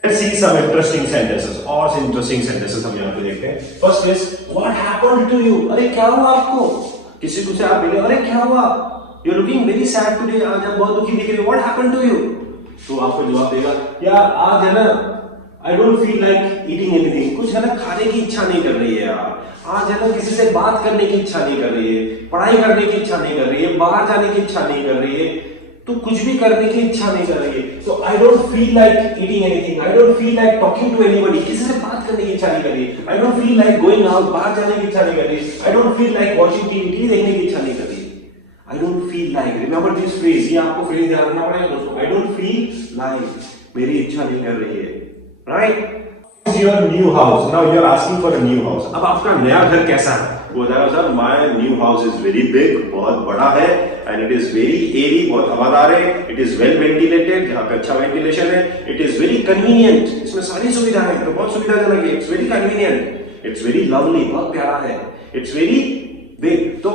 Let's see some interesting sentences और interesting sentences हम यहाँ पे देखते हैं. First is what happened to you? अरे क्या हुआ आपको? किसी को से आप मिले, अरे क्या हुआ? You're looking very sad today. आज आप बहुत दुखी दिख रहे हो. What happened to you? तो आपको जवाब देगा, यार आज है ना, I don't feel like eating anything. कुछ है ना, खाने की इच्छा नहीं कर रही है यार. आज है ना, किसी से बात करने की इच्छा नहीं कर रही है, पढ़ाई करने की इच्छा नहीं कर रही है, बाहर जाने की इच्छा नहीं कर रही है, तो कुछ भी करने की इच्छा नहीं कर रही है. तो I don't feel like eating anything, I don't feel like talking to anybody. किसी से बात करने की इच्छा नहीं कर रही है. आई don't feel like going out, बाहर जाने की इच्छा नहीं कर रही. आई don't feel like watching TV देखने की इच्छा नहीं कर रही. आई don't feel like, remember this phrase, ये आपको फ्रेज ध्यान रखना पड़ेगा दोस्तों. आई डोंट फील लाइक, मेरी इच्छा नहीं कर रही है. Right? Your new house. Now you are asking for a new house. अब आपका नया घर कैसा है? वो बताया sir, my new house is very big, बहुत बड़ा है, and it is very airy, बहुत हवादार है. It is well ventilated, यहाँ पे अच्छा ventilation है. It is very convenient, इसमें सारी सुविधा है, तो बहुत सुविधाजनक है. It's very convenient. It's very lovely, बहुत प्यारा है. It's very big. तो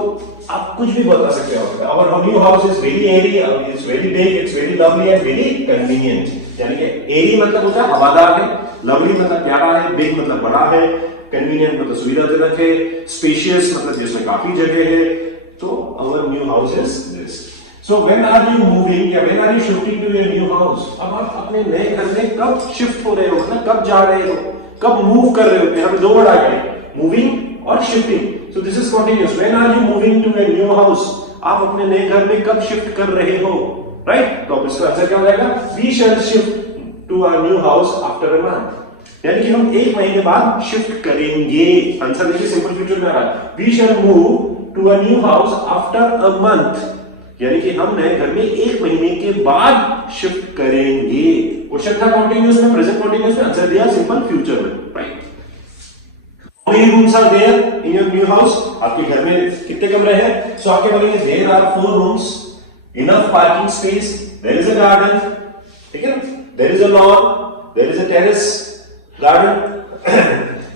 आप कुछ भी बता सकते हो. Our new house is very airy, it's very big, it's very lovely and very convenient. यानी कि airy मतलब होता है हवादार है, lovely मतलब प्यारा है, big मतलब बड़ा है, convenient मतलब सुविधाजनक है, spacious मतलब जिसमें काफी जगह है. तो our new house is this. So when are you moving या when are you shifting to your new house? अब आप अपने नए घर में कब शिफ्ट हो रहे हो, मतलब कब जा रहे हो, कब मूव कर रहे हो. यहाँ पे दो वर्ड आ गए, मूविंग और shifting. So this is continuous. When are you moving to a new house? आप अपने नए घर में कब शिफ्ट कर रहे हो, राइट? तो अब इसका आंसर क्या हो जाएगा? We shall shift to our new house after a month. यानी कि हम एक महीने बाद शिफ्ट करेंगे. आंसर देखिए, सिंपल फ्यूचर में आ रहा है. We shall move to a new house after a month. यानी कि हम नए घर में एक महीने के बाद शिफ्ट करेंगे. क्वेश्चन था कॉन्टिन्यूअस में, प्रेजेंट कॉन्टिन्यूअस में, आंसर दिया सिंपल फ्यूचर में, right? How many rooms are there in your new house? आपके घर में कितने कमरे हैं? So आपके बोलेंगे there are 4 rooms, enough parking space, there is a garden, ठीक है ना? There is a lawn, there is a terrace garden.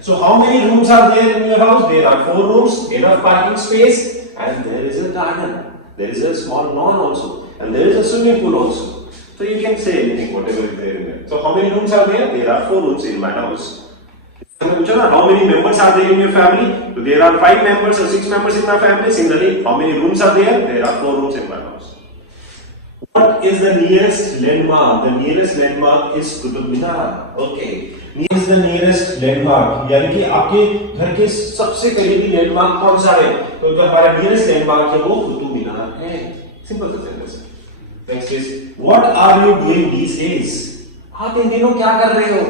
So how many rooms are there in your house? There are 4 rooms, enough parking space, and there is a garden. There is a small lawn also, and there is a swimming pool also. So you can say anything, whatever is there in there. So how many rooms are there? There are 4 rooms in my house. How many members are there in your family? So there are 5 members or 6 members in my family. Similarly, how many rooms are there? There are 4 rooms in my house. What is the nearest landmark? The nearest landmark is Qutub Minar. Okay. Is the nearest landmark. यानी कि आपके घर के सबसे करीबी landmark कौन सा है? तो जो हमारा nearest landmark है वो कुतुब मीनार है. सिंपल सा सेंटेंस है. Next is what are you doing these days? आप इन दिनों क्या कर रहे हो?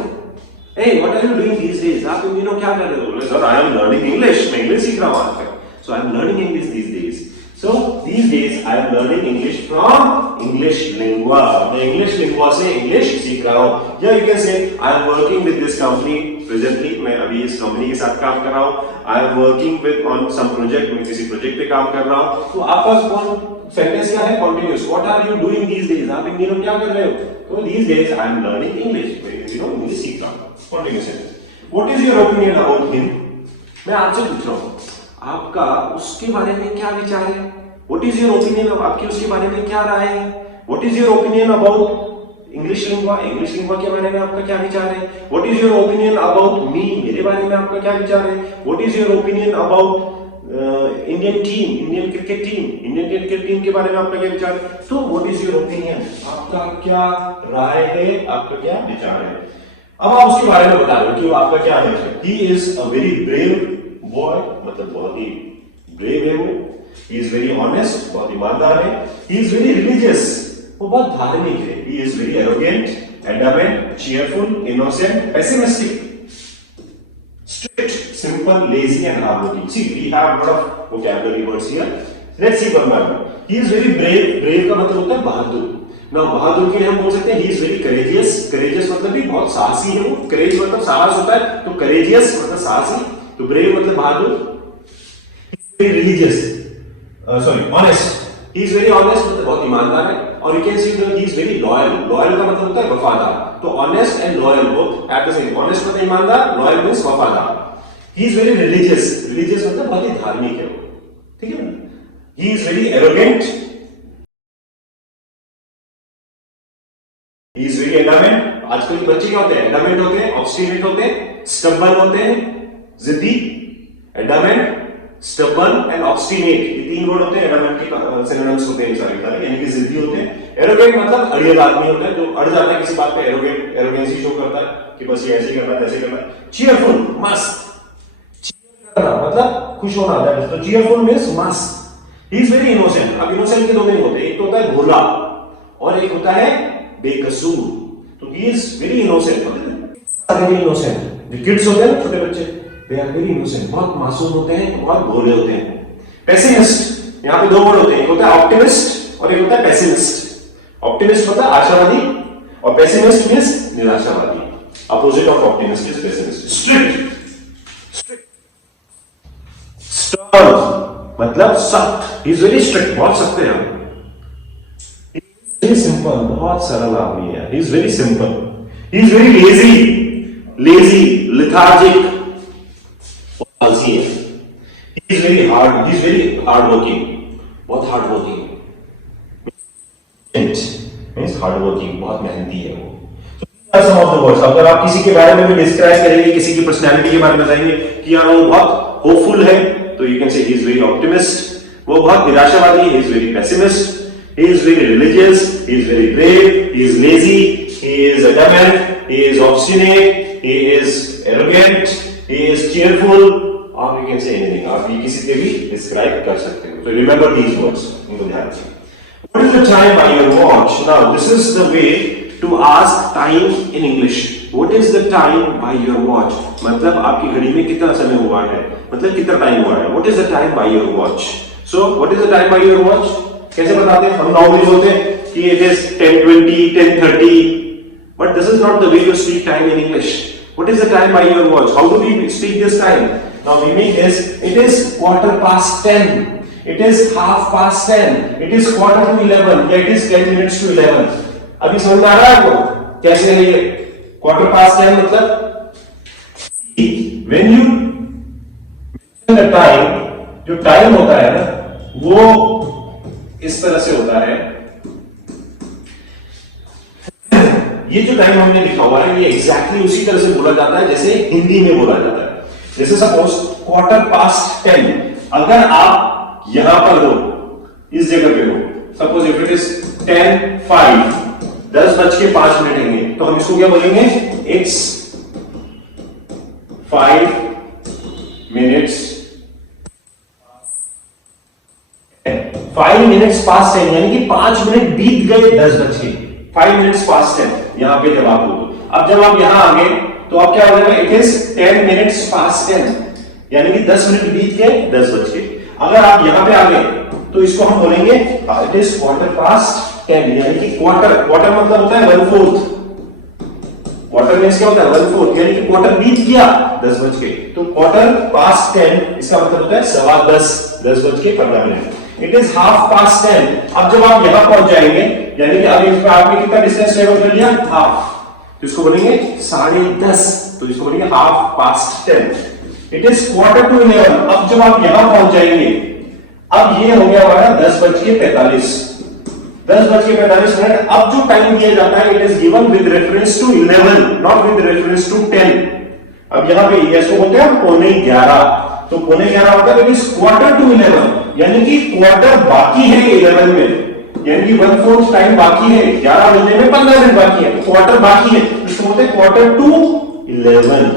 Hey, what are you doing these days? आप इन दिनों क्या कर रहे हो? Sir, I am learning English. मैं इंग्लिश सीख रहा हूँ आजकल. So I am learning English these days. So these days I am learning English from English Lingua. मैं English Lingua से English सीख रहा हूँ. Yeah, you can say I am working with this company presently. मैं अभी इस company के साथ काम कर रहा हूँ. I am working with on some project. मैं किसी प्रोजेक्ट पे काम कर रहा हूँ. तो आपका कौन सेंटेंस क्या है? Continuous. What are you doing these days? आप इन दिनों क्या कर रहे हो? तो these days I am learning English. मैं इंग्लिश सीख रहा हूँ. Continuous sentence. What is your opinion about him? मैं आपसे पूछ रहा हूँ, आपका उसके बारे में क्या विचार है? What is your opinion? आपकी उसके बारे में क्या राय है? What is your opinion about English lingua? English lingua के बारे में आपका क्या विचार है? What is your opinion about me? मेरे बारे में आपका क्या विचार है? What is your opinion about Indian team? Indian cricket team? Indian cricket team के बारे में आपका क्या विचार है? तो what is your opinion? आपका क्या राय है? आपका क्या विचार है? अब आप उसके बारे में बता रहे हो कि आपका क्या है. He is a very brave boy, मतलब बहुत ही brave है वो. He is very honest, बहुत ईमानदार है. He is very religious, वो बहुत धार्मिक है. He is very arrogant, adamant, cheerful, innocent, pessimistic, strict, simple, lazy and hardworking. See, we have a lot of vocabulary words here. Let's see one by one. He is very brave. Brave का मतलब होता है बहादुर. ना बहादुर के लिए हम बोल सकते हैं he is very courageous. Courageous मतलब भी बहुत साहसी है वो. Courage मतलब साहस होता है, तो courageous मतलब साहसी. तो brave मतलब बहादुर. He is very religious. Honest. He is very honest मतलब बहुत ईमानदार है. और you can see that he is very loyal. Loyal का मतलब होता है वफादार. तो honest and loyal both at the same. Honest मतलब ईमानदार, loyal means वफादार. He is very religious. Religious मतलब बहुत ही धार्मिक है वो. ठीक है ना? He is very arrogant. He is very adamant, आजकल के बच्चे क्या होते हैं, एडामेंट होते हैं, ऑब्स्टिनेट होते हैं, स्टबर्न होते हैं, जिद्दी, एडामेंट, स्टबर्न एंड ऑब्स्टिनेट, ये तीन वर्ड होते हैं। एडामेंट के सिनोनिम्स होते हैं सारे, यानी कि जिद्दी होते हैं। एरोगेंट मतलब अड़ियल आदमी होता है, जो अड़ जाता है किसी बात पे, एरोगेंट, एरोगेंसी शो करता है कि बस ये ऐसे करना है, ऐसे करना है। चीयरफुल, मस्त, मतलब खुश होना, दैट इज तो चीयरफुल मींस मस्त। ही इज वेरी इनोसेंट। अब इनोसेंट के दो मीनिंग होते हैं, एक तो होता है भोला और एक होता है बेकसूर। तो ही is very innocent, very innocent. जो किड्स होते हैं छोटे बच्चे, दे आर वेरी इनोसेंट, बहुत मासूम होते हैं, बहुत भोले होते हैं। पेसिमिस्ट, यहाँ पे दो वर्ड होते हैं, एक होता है ऑप्टिमिस्ट और एक होता है पेसिमिस्ट। ऑप्टिमिस्ट होता है आशावादी और पेसिमिस्ट मींस निराशावादी। Opposite of optimist is pessimist. Strict, stern मतलब सख्त, ही इज वेरी स्ट्रिक्ट, बहुत सख्त है। वेरी सिंपल, बहुत सरल आदमी है। He is very simple. He is very lazy, lazy, lethargic, आलसी है। He is very hard, he is very hard working, बहुत hard working, means hard working, बहुत मेहनती है वो। सम ऑफ द वर्ड्स, अगर आप किसी के बारे में भी डिस्क्राइब करेंगे, किसी की पर्सनालिटी के बारे में बताएंगे कि यार वो बहुत होपफुल है, तो you can say he is very optimist. वो बहुत निराशावादी, ही is very pessimist. He is very religious, he is very brave, he is lazy, he is adamant, he is obstinate, he is arrogant, he is cheerful, or you can say anything. आप ये किसी से भी describe कर सकते हो. So remember these words. इनको ध्यान रखिए. What is the time by your watch? Now this is the way to ask time in English. What is the time by your watch? मतलब आपकी घड़ी में कितना समय हुआ है? मतलब कितना टाइम हुआ है? What is the time by your watch? So what is the time by your watch? कैसे बताते हैं? हम नॉर्मली बोलते हैं कि it is 10:20, 10:30, but this is not the way to speak time in English. What is the time by your watch? How do we speak this time? Now we make this, it is 10:15, it is 10:30, it is 11:45, या it is 10 minutes to 11. अभी समझ में आ रहा है आपको कैसे है ये? 10:15 मतलब when you mention the time, जो टाइम होता है ना वो इस तरह से होता है। ये जो टाइम हमने लिखा हुआ है ये एग्जैक्टली उसी तरह से बोला जाता है जैसे हिंदी में बोला जाता है। जैसे सपोज 10:15, अगर आप यहां पर हो, इस जगह पे हो, सपोज इफ इट इज 10:05, 10:05 है, तो हम इसको क्या बोलेंगे? इट्स 5 minutes 5 minutes past 10, यानी कि 5 मिनट बीत गए 10 बजे। 5 minutes past 10 यहां पे जब आप हो, अब जब आप यहां आ गए तो आप क्या बोलेंगे? इट इज 10 minutes past 10, यानी कि 10 मिनट बीत गए 10 बजे। अगर आप यहां पे आ गए तो इसको हम बोलेंगे इट इज 10:15, यानी कि क्वार्टर मतलब होता है 1/4। क्वार्टर में क्या होता है? 1/4, यानी कि क्वार्टर बीत गया 10 बजे। तो 10:15 इसका मतलब होता है 10:15, 10:15। It is 10:30। अब जब आप यहां पहुंच जाएंगे, यानी कि अब इसमें आपने कितना डिस्टेंस ट्रेवल कर लिया? हाफ, तो इसको बोलेंगे 10:30, तो इसको बोलेंगे 10:30। It is 11:45। अब जब आप यहां पहुंच जाएंगे, अब ये हो गया हमारा 10:45, 10:45। अब जो टाइम दिया जाता है it is given with reference to 11, not with reference to 10। अब यहां पे इसको बोलते हैं 11:15, तो 11:15 होता है इट इज 11:45, यानी कि क्वार्टर बाकी है 11 में, यानी कि 1/4 टाइम बाकी है, 11 बजने में 15 मिनट बाकी है, तो क्वार्टर बाकी है, इसको बोलते हैं 11:45।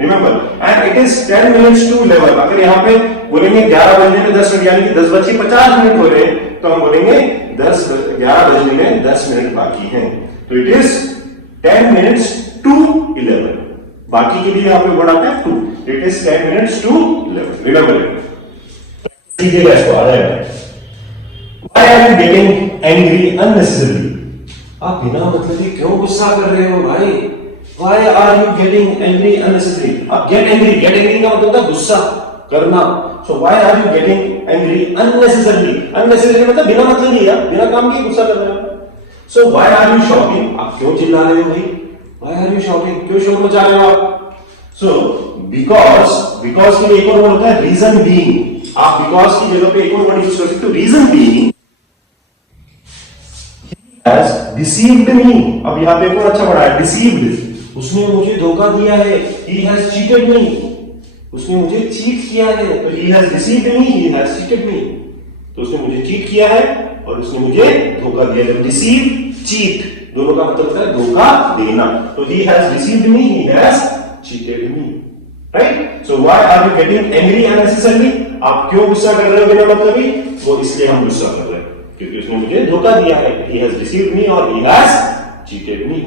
Remember, and it is 10 minutes to 11। अगर यहाँ पे बोलेंगे 11 बजने में 10 मिनट, यानी कि 10:50 हो रहे हैं, तो हम बोलेंगे 11 बजने में 10 मिनट बाकी हैं, तो इट इज 10 minutes to 11। बाकी के लिए यहाँ पे वर्ड आता है 2, it is 10 minutes to 11। Remember it, सीखिएगा इसको, आ जाएगा। Why are you getting angry unnecessarily? आप बिना मतलब के क्यों गुस्सा कर रहे हो भाई? Why are you getting angry unnecessarily? अब get angry का मतलब होता है गुस्सा करना। So why are you getting angry unnecessarily? Unnecessarily मतलब बिना मतलब ही, बिना काम के गुस्सा कर रहे हो। So why are you shouting? आप क्यों चिल्ला रहे हो भाई? Why are you shouting? क्यों शोर मचा रहे हो आप? So because के लिए एक और वर्ड होता है reason being। आप because की जगह पे एक और वर्ड यूज कर सकते हो, reason being has deceived me. अब यहाँ पे और अच्छा पड़ा है, deceived. उसने मुझे धोखा दिया है. He has cheated me. उसने मुझे चीट किया है. तो he has deceived me, he has cheated me. तो उसने मुझे चीट किया है और उसने मुझे धोखा दिया है. Deceive, cheat दोनों का मतलब है धोखा देना. तो he has deceived me, he has cheated me. Right? So why are you getting angry unnecessarily? आप क्यों गुस्सा कर रहे हो बिना मतलब ही? वो इसलिए हम गुस्सा कर रहे हैं क्योंकि उसने मुझे धोखा दिया है. He has deceived me और he has cheated me.